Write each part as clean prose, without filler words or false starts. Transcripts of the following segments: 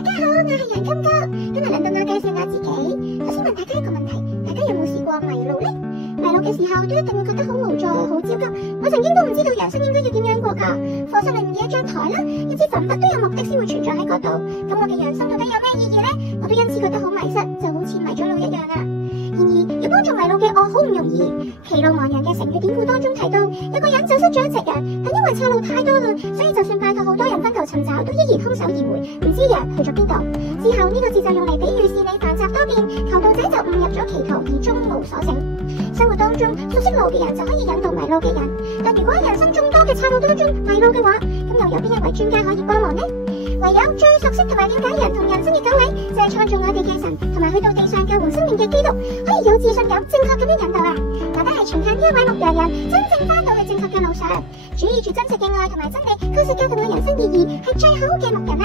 大家好，我係楊金哥，今日輪到我介紹我自己。首先問大家一個問題，大家有冇試過迷路呢？迷路嘅時候都一定會覺得好無助、好焦急。我曾經都唔知道人生應該要點樣過㗎。課室裏面嘅一張台啦，一支粉筆都有目的先會存在喺嗰度。咁我嘅人生到底有咩意義呢？我都因此覺得好迷失，就好似迷咗路一樣啊。然而要幫助迷路嘅我好唔容易。歧路茫人嘅成語典故當中提到，有個人走失咗一隻羊，但因為岔路太多啦，所以就算拜託好多人分頭尋找，都依然空手而回，唔知羊去咗邊度。之後呢個字就用嚟比喻是你繁雜多變，求道者就誤入咗歧途而終無所成。生活當中熟悉路嘅人就可以引導迷路嘅人，但如果喺人生眾多嘅岔路當中迷路嘅話，咁又有邊一位專家可以幫忙呢？唯有最熟悉同埋了解人同人生嘅九位，就係創造我哋嘅神，同埋去到地上救援生命嘅基督，可以有自信、有正確咁樣引導啊！我都係全靠呢一位牧羊人，真正返到去正確嘅路上，主意住真實嘅愛同埋真理，確實教導我人生意義，係最好嘅牧人啊！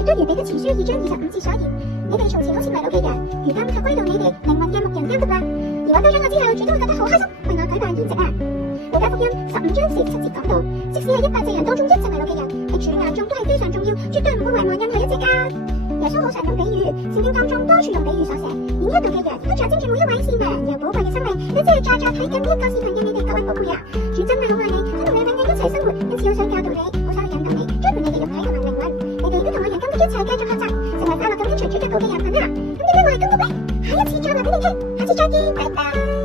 亦都如彼得前書2章25節所言，你哋從前好似迷路嘅羊，如今卻歸到你哋靈魂嘅牧人監督啦。而揾到咗我之後，主都會覺得好開心，為我舉辦筵席啊！路加福音15章47節講到，即使係100隻人當中一隻迷路嘅人，喺主眼中都係非常重要，絕對唔會遺忘任何一隻噶。耶穌好常用比喻，聖經當中多處用比喻所寫，而呢一度嘅羊都象徵住每一位善良又寶貴嘅生命。你只係在睇緊呢一個視頻嘅你哋各位寶貝啊，主真係好愛你，想同你永遠一齊生活，因此好想教導你，好想去引導你，栽培你嘅肉體同埋靈魂。你哋都同我楊金哥一齊繼續學習，成為快樂咁跟隨主腳步嘅人品啊！咁點解我係金哥呢？下一次再話俾你聽，下次再見，拜拜。